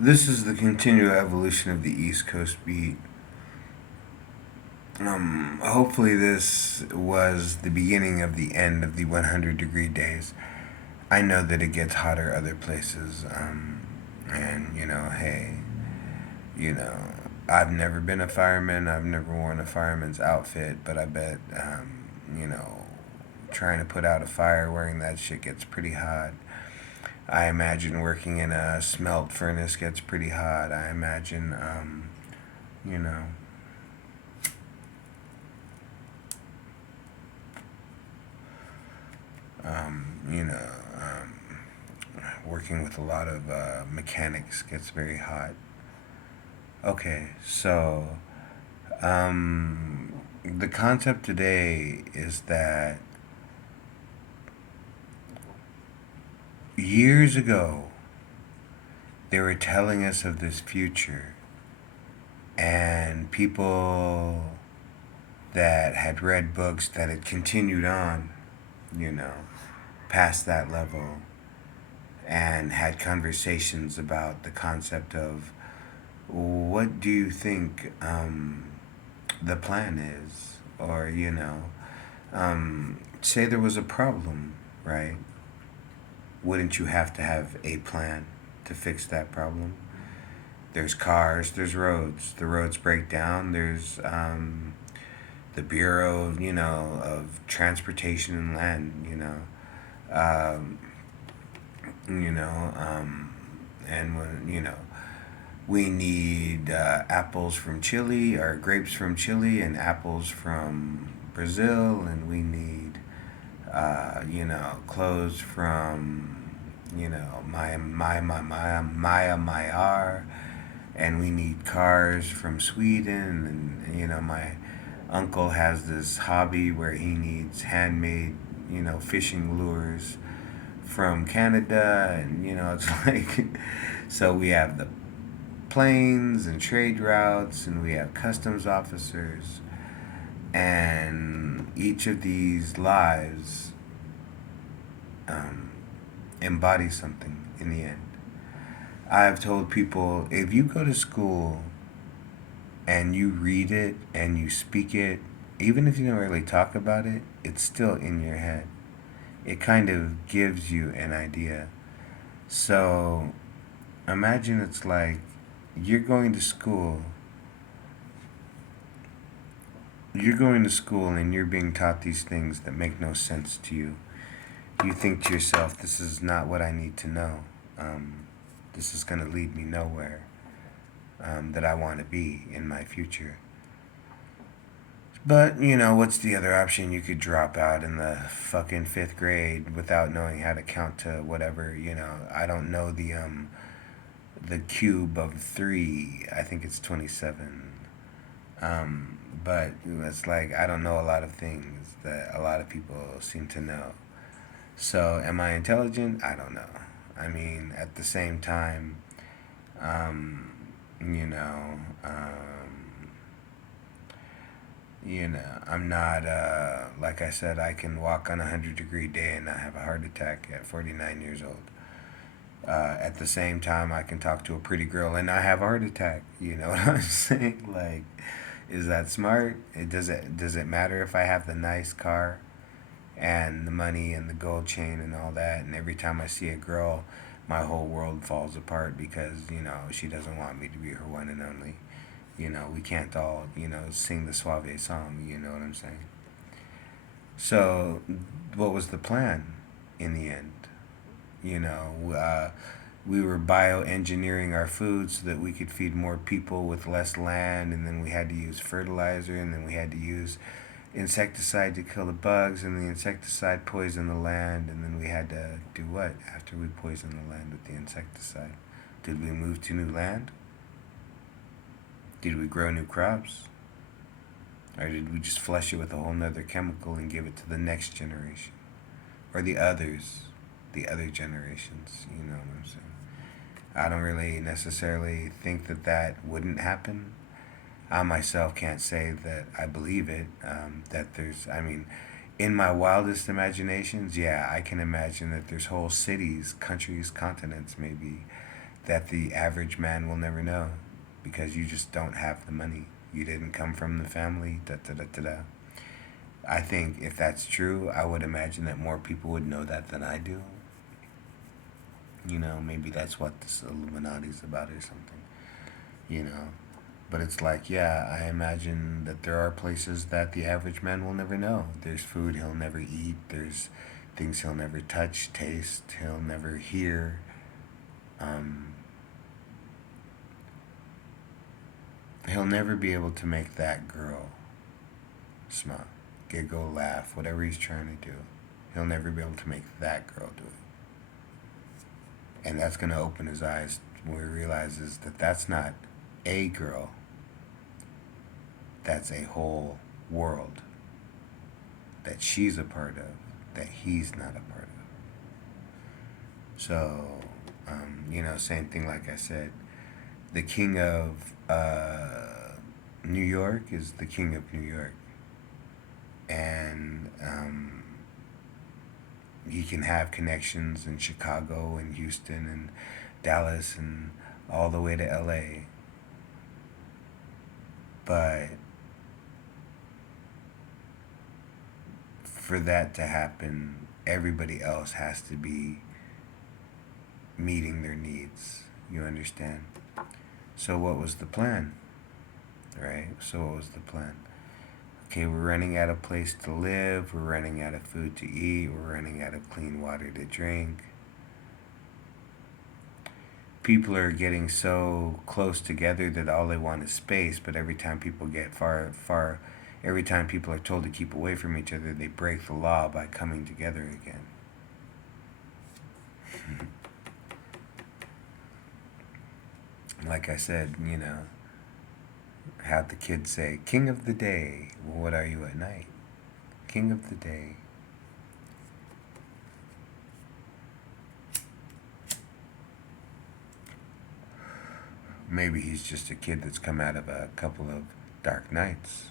This is the continual evolution of the East Coast beat. Hopefully, this was the beginning of the end of the 100-degree days. I know that it gets hotter other places, and hey, you know, I've never been a fireman. I've never worn a fireman's outfit, but I bet, trying to put out a fire wearing that shit gets pretty hot. I imagine working in a smelt furnace gets pretty hot. I imagine, you know, you know, working with a lot of mechanics gets very hot. Okay, so the concept today is that years ago they were telling us of this future, and people that had read books that had continued on, you know, past that level and had conversations about the concept of what do you think the plan is? Or, say there was a problem, right? Wouldn't you have to have a plan to fix that problem? There's cars, there's roads. The roads break down. There's the Bureau of, of Transportation and Land, Um, you know, and when, we need apples from Chile or grapes from Chile and apples from Brazil, and we need, clothes from, Maya Mayar, and we need cars from Sweden, and my uncle has this hobby where he needs handmade, fishing lures from Canada, and it's like, so we have the planes and trade routes, and we have customs officers, and each of these lives um, embody something in the end. I've told people if you go to school and you read it and you speak it, even if you don't really talk about it, it's still in your head. It kind of gives you an idea. So imagine it's like you're going to school, you're going to school and you're being taught these things that make no sense to you. You think to yourself, this is not what I need to know. This is going to lead me nowhere that I want to be in my future. But, what's the other option? You could drop out in the fucking fifth grade without knowing how to count to whatever, I don't know the cube of three. I think it's 27. But it's like, I don't know a lot of things that a lot of people seem to know. So, am I intelligent? I don't know. I mean, at the same time, um, you know, um, I'm not, like I said, I can walk on a 100-degree day and not have a heart attack at 49 years old. At the same time, I can talk to a pretty girl and not have a heart attack. You know what I'm saying? Like, is that smart? Does it matter if I have the nice car and the money and the gold chain and all that? And every time I see a girl, my whole world falls apart because she doesn't want me to be her one and only. We can't all sing the suave song. You know what I'm saying? So, what was the plan in the end? We were bioengineering our food so that we could feed more people with less land, and then we had to use fertilizer, and then we had to use insecticide to kill the bugs, and the insecticide poisoned the land, and then we had to do what after we poisoned the land with the insecticide? Did we move to new land? Did we grow new crops? Or did we just flush it with a whole nother chemical and give it to the next generation? Or the other generations, you know what I'm saying? I don't really necessarily think that that wouldn't happen. I myself can't say that I believe it. I mean, in my wildest imaginations, yeah, I can imagine that there's whole cities, countries, continents, maybe that the average man will never know because you just don't have the money. You didn't come from the family. Da da da da da. I think if that's true, I would imagine that more people would know that than I do. You know, maybe that's what this Illuminati's about or something. You know, but it's like, yeah, I imagine that there are places that the average man will never know. There's food he'll never eat. There's things he'll never touch, taste, he'll never hear. Um, he'll never be able to make that girl smile, giggle, laugh, whatever he's trying to do. He'll never be able to make that girl do it. And that's going to open his eyes when he realizes that that's not a girl, that's a whole world that she's a part of, that he's not a part of. So, same thing like I said. The king of New York is the king of New York. And he can have connections in Chicago and Houston and Dallas and all the way to LA. But for that to happen, everybody else has to be meeting their needs. You understand? So, what was the plan? Right? So, what was the plan? Okay, we're running out of place to live, we're running out of food to eat, we're running out of clean water to drink. People are getting so close together that all they want is space, but every time people get every time people are told to keep away from each other, they break the law by coming together again. Like I said, have the kids say, King of the day. Well, what are you at night? King of the day. Maybe he's just a kid that's come out of a couple of dark nights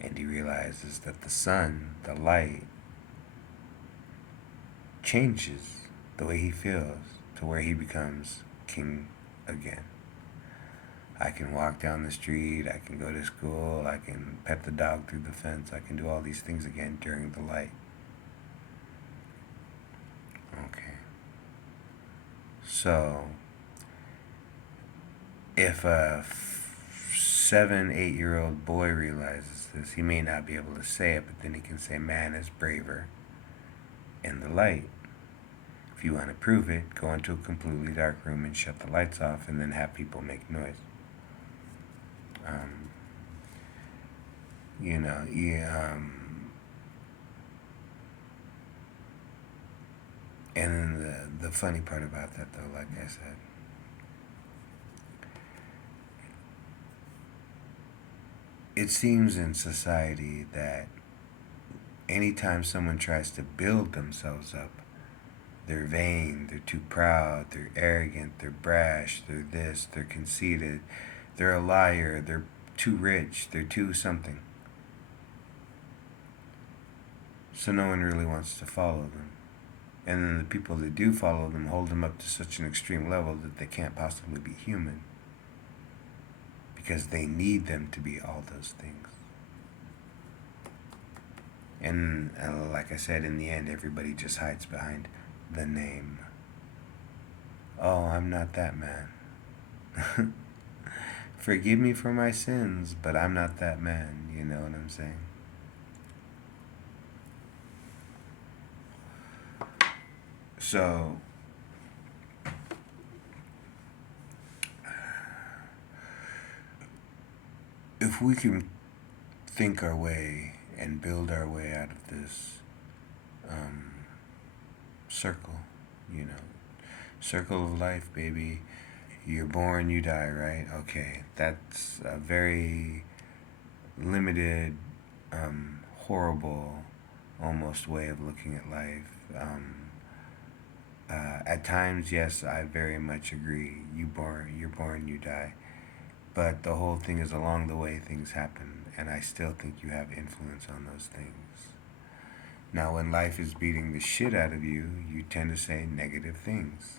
and he realizes that the sun, the light, changes the way he feels to where he becomes king again. I can walk down the street, I can go to school, I can pet the dog through the fence, I can do all these things again during the light. Okay. So, if a 7, 8-year-old boy realizes this, he may not be able to say it, but then he can say, man is braver in the light. If you want to prove it, go into a completely dark room and shut the lights off and then have people make noise. Um, you know, yeah, and then the funny part about that, though, like I said, it seems in society that anytime someone tries to build themselves up, they're vain, they're too proud, they're arrogant, they're brash, they're this, they're conceited, they're a liar, they're too rich, they're too something. So no one really wants to follow them. And then the people that do follow them hold them up to such an extreme level that they can't possibly be human. Because they need them to be all those things. And like I said, in the end, everybody just hides behind the name. Oh, I'm not that man. Forgive me for my sins, but I'm not that man. You know what I'm saying? So, if we can think our way and build our way out of this um, circle, circle of life, baby. You're born, you die, right? Okay, that's a very limited, horrible, almost way of looking at life. At times, yes, I very much agree. You're born, you die. But the whole thing is along the way things happen, and I still think you have influence on those things. Now, when life is beating the shit out of you, you tend to say negative things.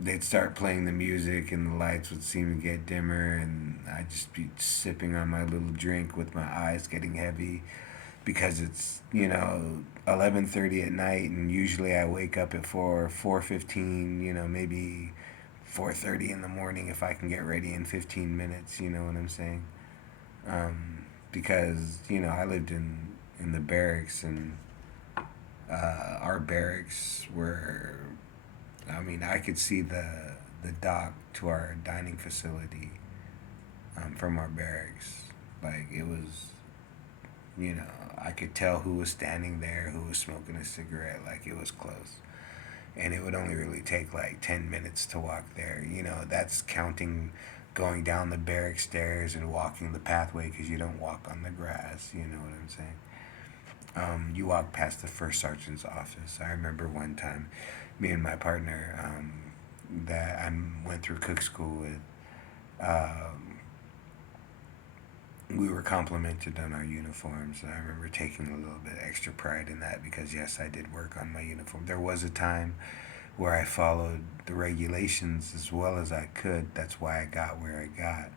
they'd start playing the music and the lights would seem to get dimmer, and I'd just be sipping on my little drink with my eyes getting heavy because it's 11:30 at night, and usually I wake up at 4:15, maybe 4:30 in the morning if I can get ready in 15 minutes. You know what I'm saying? Because I lived in the barracks, and our barracks were, I mean, I could see the dock to our dining facility from our barracks. Like it was, I could tell who was standing there, who was smoking a cigarette. Like it was close, and it would only really take like 10 minutes to walk there. That's counting going down the barrack stairs and walking the pathway because you don't walk on the grass. You know what I'm saying? You walk past the first sergeant's office. I remember one time, me and my partner that I went through cook school with, we were complimented on our uniforms. And I remember taking a little bit extra pride in that because, yes, I did work on my uniform. There was a time where I followed the regulations as well as I could. That's why I got where I got.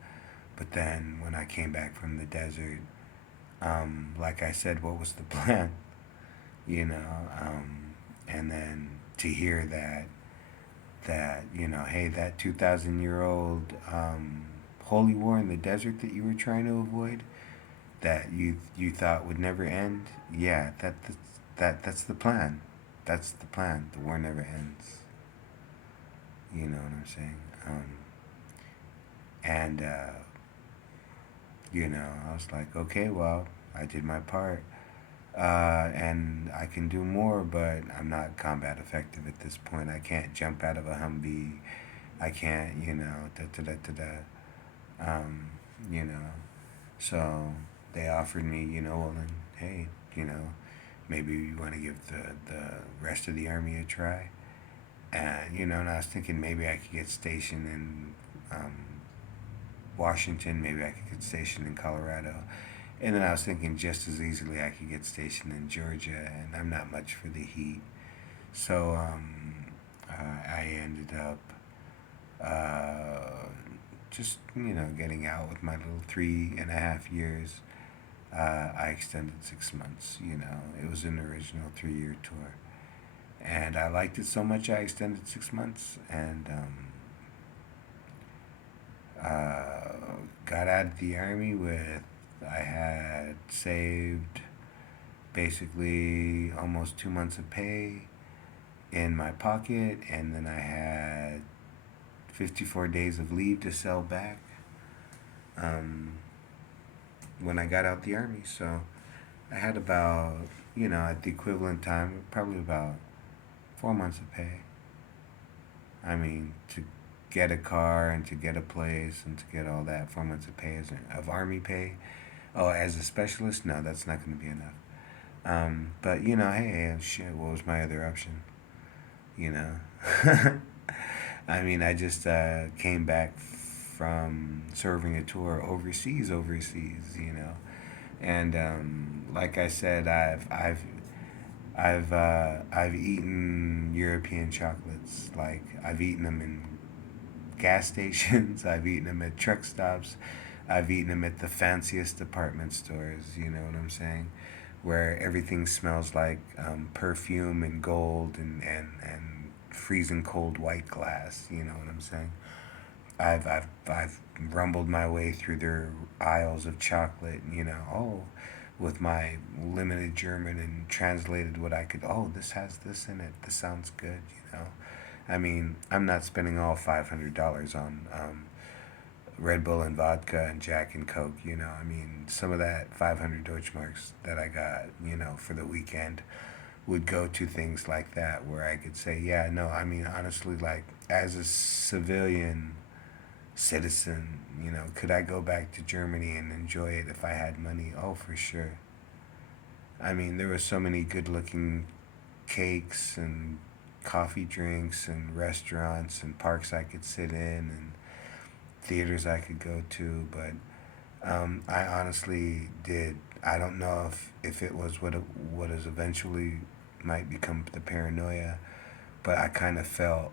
But then when I came back from the desert, like I said, what was the plan? You know, and then to hear that hey, that 2,000-year-old holy war in the desert that you were trying to avoid, that you thought would never end. Yeah, that's the plan. That's the plan. The war never ends. You know what I'm saying? And I was like, okay, well, I did my part. And I can do more, but I'm not combat effective at this point. I can't jump out of a Humvee. I can't, da da da da da. You know, so they offered me, well, then, hey, maybe you want to give the rest of the army a try. And, and I was thinking maybe I could get stationed in Washington, maybe I could get stationed in Colorado. And then I was thinking just as easily I could get stationed in Georgia, and I'm not much for the heat. So I ended up just, getting out with my little 3.5 years. I extended 6 months. It was an original 3-year tour. And I liked it so much I extended 6 months, and got out of the army with, I had saved basically almost 2 months of pay in my pocket, and then I had 54 days of leave to sell back um, when I got out the army. So I had about, at the equivalent time, probably about 4 months of pay. I mean, to get a car and to get a place and to get all that, 4 months of pay of army pay. Oh, as a specialist, no, that's not going to be enough. But hey, shit, what was my other option? You know, I mean, I just came back from serving a tour overseas. And like I said, I've eaten European chocolates. Like I've eaten them in gas stations. I've eaten them at truck stops. I've eaten them at the fanciest department stores. You know what I'm saying? Where everything smells like perfume and gold and freezing cold white glass. You know what I'm saying? I've rumbled my way through their aisles of chocolate. With my limited German, and translated what I could. Oh, this has this in it. This sounds good. I mean, I'm not spending all $500 on Red Bull and vodka and Jack and Coke. I mean, some of that 500 Deutschmarks that I got, for the weekend would go to things like that where I could say, yeah, no, I mean, honestly, like, as a civilian citizen, could I go back to Germany and enjoy it if I had money? Oh, for sure. I mean, there were so many good looking cakes and coffee drinks and restaurants and parks I could sit in and theaters I could go to, but I honestly did. I don't know if it was what is eventually might become the paranoia, but I kind of felt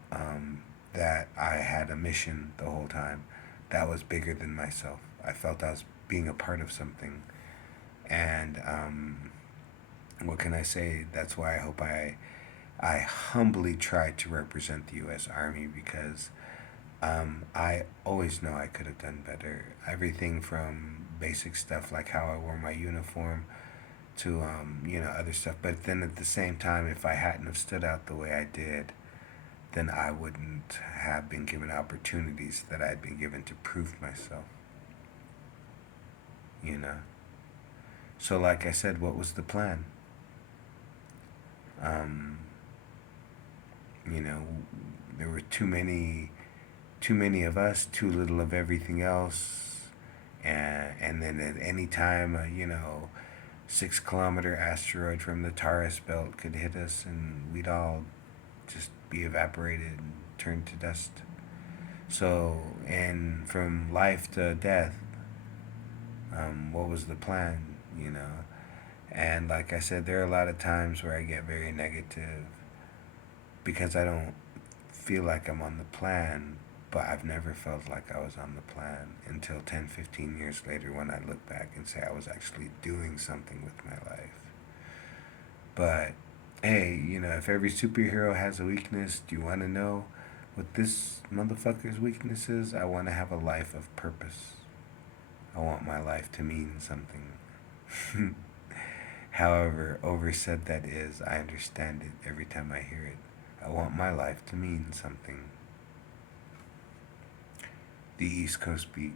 that I had a mission the whole time that was bigger than myself. I felt I was being a part of something. And what can I say? That's why I hope I humbly try to represent the U.S. Army because I always know I could have done better. Everything from basic stuff like how I wore my uniform to other stuff. But then at the same time, if I hadn't have stood out the way I did, then I wouldn't have been given opportunities that I'd been given to prove myself. You know. So like I said, what was the plan? Um, you know, there were too many of us, too little of everything else, and then at any time, 6 kilometer asteroid from the Taurus belt could hit us, and we'd all just be evaporated and turned to dust. So, and from life to death, what was the plan? You know, and like I said, there are a lot of times where I get very negative because I don't feel like I'm on the plan, but I've never felt like I was on the plan until 10, 15 years later when I look back and say I was actually doing something with my life. But hey, if every superhero has a weakness, do you want to know what this motherfucker's weakness is? I want to have a life of purpose. I want my life to mean something. However oversaid that is, I understand it every time I hear it. I want my life to mean something. The East Coast beat.